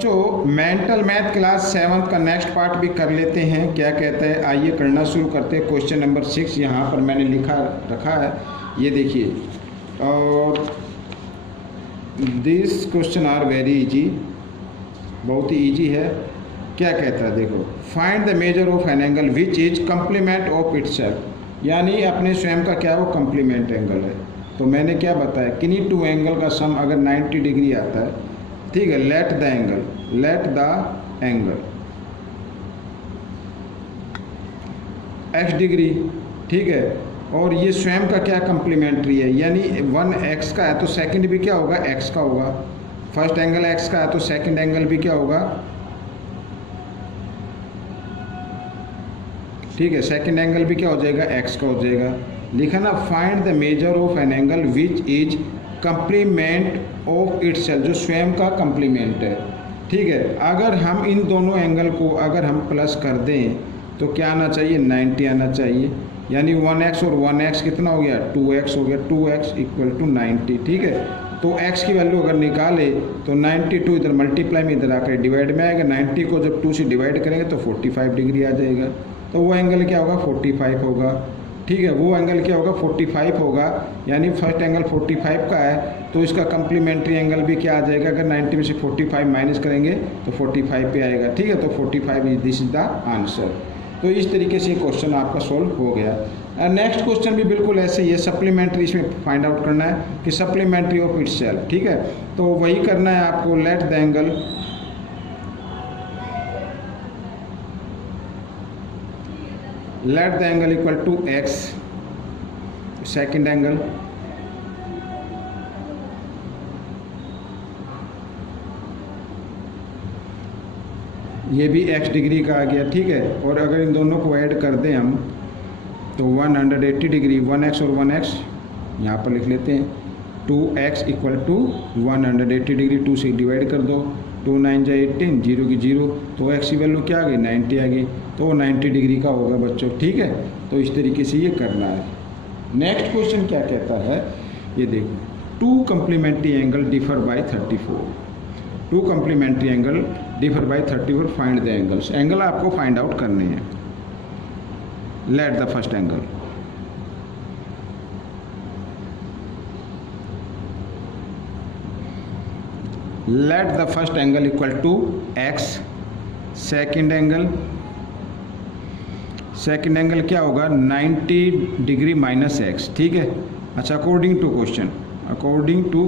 बच्चों mental math class 7 का next part भी कर लेते हैं। क्या कहता है, आइए करना शुरू करते हैं। क्वेश्चन नंबर 6 यहाँ पर मैंने लिखा रखा है, ये देखिए। और this question are very easy, बहुत ही इजी है। क्या कहता है, देखो, find the measure of an angle which is complement of itself, यानी अपने स्वयं का क्या वो कम्प्लीमेंट एंगल है। तो मैंने क्या बताया, किन्हीं टू एंगल का सम अगर 90 डिग्री आता है, ठीक है, let the angle x degree, ठीक है, और ये स्वयं का क्या कम्प्लीमेंट्री है, यानी 1x का है तो सेकंड भी क्या होगा, x का होगा। फर्स्ट एंगल x का है तो सेकंड एंगल भी क्या होगा, ठीक है, सेकंड एंगल भी क्या हो जाएगा, x का हो जाएगा। लिखा ना, find the measure of an angle which is complement of itself, जो स्वयं का कम्प्लीमेंट है, ठीक है। अगर हम इन दोनों एंगल को अगर हम प्लस कर दें तो क्या आना चाहिए, 90 आना चाहिए। यानी 1x और 1x कितना हो गया, 2x हो गया, 2x इक्वल टू 90, ठीक है। तो x की वैल्यू अगर निकाले तो 92 इधर मल्टीप्लाई में इधर आकर डिवाइड में आएगा। 90 को जब 2 से डिवाइड करेंगे तो 45 डिग्री आ जाएगा। तो वो एंगल क्या होगा, 45 होगा, ठीक है। वो एंगल क्या होगा, 45 होगा। यानी फर्स्ट एंगल 45 का है तो इसका कम्प्लीमेंट्री एंगल भी क्या आ जाएगा, अगर 90 में से 45 माइनस करेंगे तो 45 पे आएगा, ठीक है। तो 45 दिस इज द आंसर। तो इस तरीके से क्वेश्चन आपका सोल्व हो गया। नेक्स्ट क्वेश्चन भी बिल्कुल ऐसे ही है, सप्लीमेंट्री इसमें फाइंड आउट करना है कि सप्लीमेंट्री ऑफ इटसेल्फ, ठीक है। तो वही करना है आपको, let the angle equal to x, second angle, ये भी x डिग्री का आ गया, ठीक है। और अगर इन दोनों को ऐड कर दें हम तो 180 डिग्री, 1x और 1x यहाँ पर लिख लेते हैं। 2x इक्वल टू 180 डिग्री, 2 से डिवाइड कर दो, 2 9 जा 18, 0 की 0, तो x की वैल्यू क्या आ गई, 90 आ गई। तो 90 डिग्री का होगा बच्चों, ठीक है। तो इस तरीके से ये करना है। नेक्स्ट क्वेश्चन क्या कहता है, ये देखो, two complementary angle differ by 34, two complementary angle differ by 34, find the angles. Angle आपको फाइंड आउट करने हैं। Let the first angle, let the first angle equal to x, second angle क्या होगा, 90 डिग्री माइनस x, ठीक है। अच्छा, according to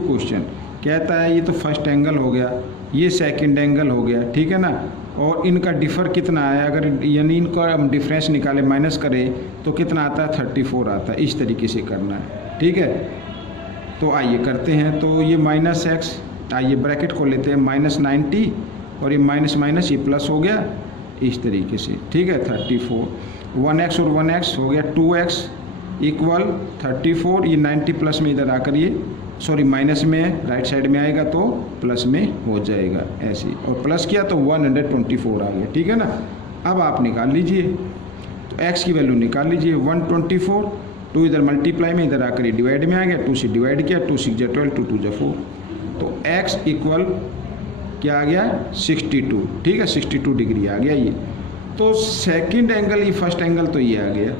question कहता है, ये तो फर्स्ट एंगल हो गया, ये सेकंड एंगल हो गया, ठीक है ना। और इनका डिफर कितना है, अगर यानी इनका हम डिफरेंस निकाले, माइनस करें तो कितना आता है, 34 आता है। इस तरीके से करना है, ठीक है। तो आइए करते हैं। तो ये माइनस x, आइए ब्रैकेट खोल लेते हैं, माइनस 90 और ये माइनस माइनस ये प्लस हो गया, इस तरीके से, ठीक है। 34, 1x और 1x हो गया, 2x इक्वल 34, ये 90 प्लस में इधर आकर ये सॉरी माइनस में राइट साइड में आएगा तो प्लस में हो जाएगा ऐसे, और प्लस किया तो 124 आ गया, ठीक है ना। अब आप निकाल लीजिए, तो x की वैल्यू निकाल लीजिए, 124, 2 इधर मल्टीप्लाई में इधर आकर ये डिवाइड में आ गया, 2 से डिवाइड किया, 2 6 12, 2 2 4, तो x इक्वल क्या आ गया, 62, ठीक है, 62 डिग्री आ गया ये। तो सेकंड एंगल, ये फर्स्ट एंगल तो ये आ गया,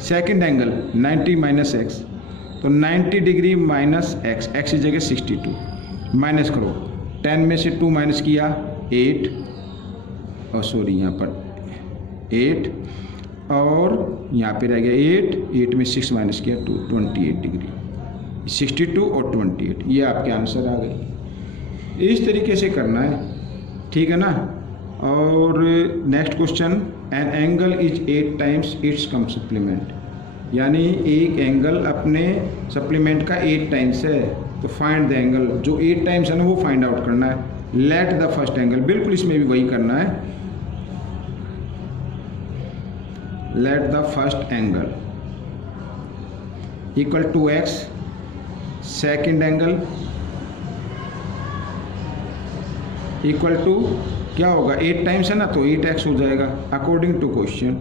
सेकंड एंगल 90 माइनस x, तो 90 डिग्री माइनस x, x की जगह 62, माइनस करो, 10 में से 2 माइनस किया 8, और सॉरी यहाँ पर 8, और यहाँ पे रह गया 8 में 6 माइनस किया 2, 28 डिग्री, 62 और 28, ये आपके आंसर आ गए। इस तरीके से करना है, ठीक है ना। और next question, N angle is 8 times it's supplement, यानी एक एंगल अपने सप्लीमेंट का 8 टाइम्स है, तो फाइंड द एंगल, जो 8 टाइम्स है ना वो फाइंड आउट करना है। लेट द फर्स्ट एंगल, बिल्कुल इसमें भी वही करना है। Let the first angle equal to x, second angle equal to क्या होगा, 8 टाइम्स है ना तो 8x हो जाएगा अकॉर्डिंग टू क्वेश्चन।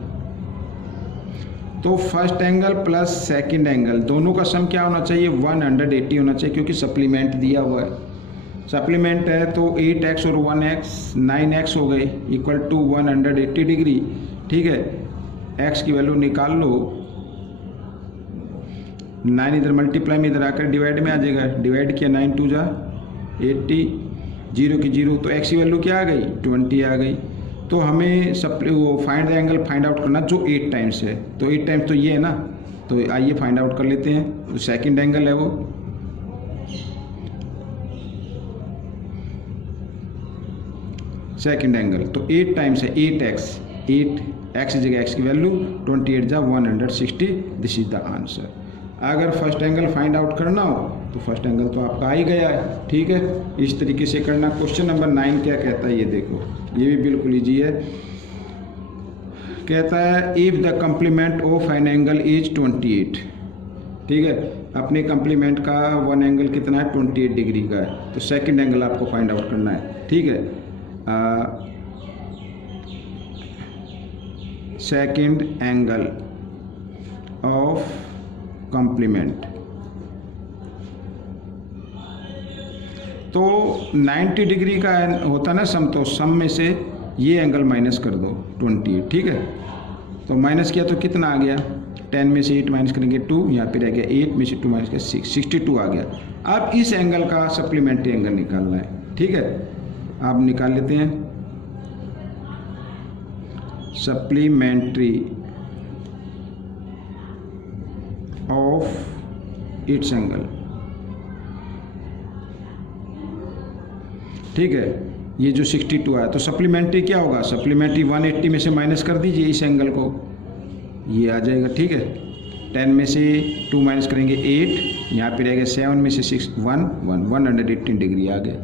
तो first angle plus second angle दोनों का सम क्या होना चाहिए, 180 होना चाहिए, क्योंकि सप्लीमेंट दिया हुआ है। सप्लीमेंट है तो 8x और 1x 9x हो गए इक्वल टू 180 डिग्री। ठीक है, x की वैल्यू निकाल लो, 9 इधर मल्टीप्लाई में इधर आकर डिवाइड में आ जाएगा, डिवाइड किया 9 2 जा 80, 0 की 0, तो x की वैल्यू क्या आ गई 20 आ गई। तो हमें वो find the angle find out करना जो 8 टाइम्स है, तो 8 टाइम्स तो ये है ना, तो आइए फाइंड आउट कर लेते हैं। तो सेकंड एंगल है वो सेकंड एंगल, तो 8 टाइम्स है 8x, 8x जगह x की वैल्यू 28 जा 160, दिस इज द आंसर। अगर फर्स्ट एंगल फाइंड आउट करना हो तो फर्स्ट एंगल तो आपका आ ही गया है। ठीक है, इस तरीके से करना। क्वेश्चन नंबर 9 क्या कहता है ये देखो, ये भी बिल्कुल ईजी है। कहता है if the complement of an angle is 28। ठीक है, अपने कम्प्लीमेंट का वन एंगल कितना है 28 डिग्री का है, तो सेकंड एंगल आपको फाइंड आउट करना है। ठीक है, सेकंड एंगल ऑफ कॉम्प्लीमेंट, तो 90 डिग्री का होता ना सम, तो सम में से ये एंगल माइनस कर दो 28। ठीक है, तो माइनस किया तो कितना आ गया, 10 में से 8 माइनस करेंगे 2, यहाँ पे रह गया 8 में से 2 माइनस किया 6, 62 आ गया। अब इस एंगल का सप्लीमेंट्री एंगल निकालना है। ठीक है, आप निकाल लेते हैं सप्लीमेंट्री ऑफ इट्स एंगल। ठीक है, ये जो 62 आया, तो सप्लीमेंट्री क्या होगा, सप्लीमेंट्री 180 में से माइनस कर दीजिए इस एंगल को, ये आ जाएगा। ठीक है, 10 में से 2 माइनस करेंगे 8, यहाँ पे रहेगा 7 में से 6 118 डिग्री आ गया।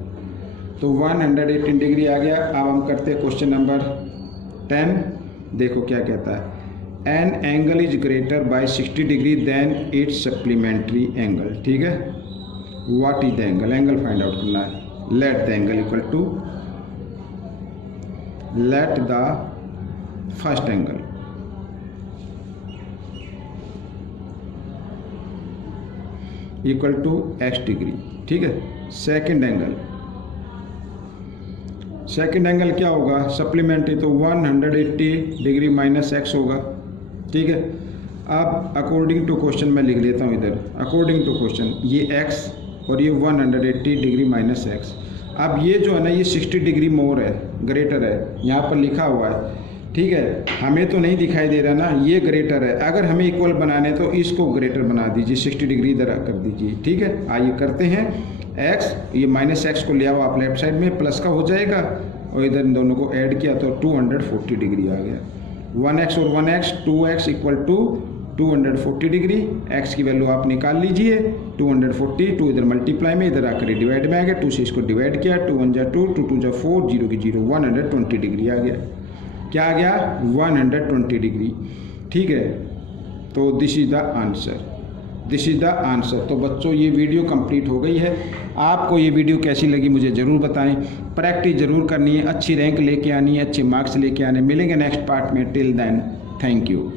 तो 118 डिग्री आ गया। अब हम करते हैं क्वेश्चन नंबर 10। देखो क्या कहता है, an angle is greater by 60 degree then its supplementary angle. ठीक है, what is the angle, angle find out करना है। Let the angle equal to, let the first angle equal to x degree. ठीक है, सेकंड एंगल, सेकंड एंगल क्या होगा, supplementary तो 180 degree minus x होगा। ठीक है, अब अकॉर्डिंग टू क्वेश्चन मैं लिख लेता हूँ इधर, अकॉर्डिंग टू क्वेश्चन ये x और ये 180 डिग्री माइनस x। अब ये जो है ना ये 60 डिग्री मोर है, ग्रेटर है, यहाँ पर लिखा हुआ है। ठीक है, हमें तो नहीं दिखाई दे रहा ना, ये ग्रेटर है। अगर हमें इक्वल बनाने तो इसको ग्रेटर बना दीजिए, 60 डिग्री इधर कर दीजिए। ठीक है, आइए करते हैं। x, ये माइनस एक्स को ले आओ आप लेफ्ट साइड में, प्लस का हो जाएगा, और इधर इन दोनों को ऐड किया तो 240 डिग्री आ गया। 1x और 1x 2x equal to 240 degree. x की वैल्यू आप निकाल लीजिए 240, 2 इधर मल्टीप्लाई में, इधर आकर डिवाइड में आ गया, 2 से इसको डिवाइड किया, 2 1 जा 2, 2 2 जा 4, 0 की 0, 120 डिग्री आ गया। क्या आ गया 120 डिग्री। ठीक है, तो this is the answer, this is the answer. तो बच्चों ये वीडियो कंप्लीट हो गई है। आपको ये वीडियो कैसी लगी मुझे ज़रूर बताएं, प्रैक्टिस ज़रूर करनी है, अच्छी रैंक लेके आनी है, अच्छे मार्क्स लेके आने। मिलेंगे नेक्स्ट पार्ट में, टिल देन थैंक यू।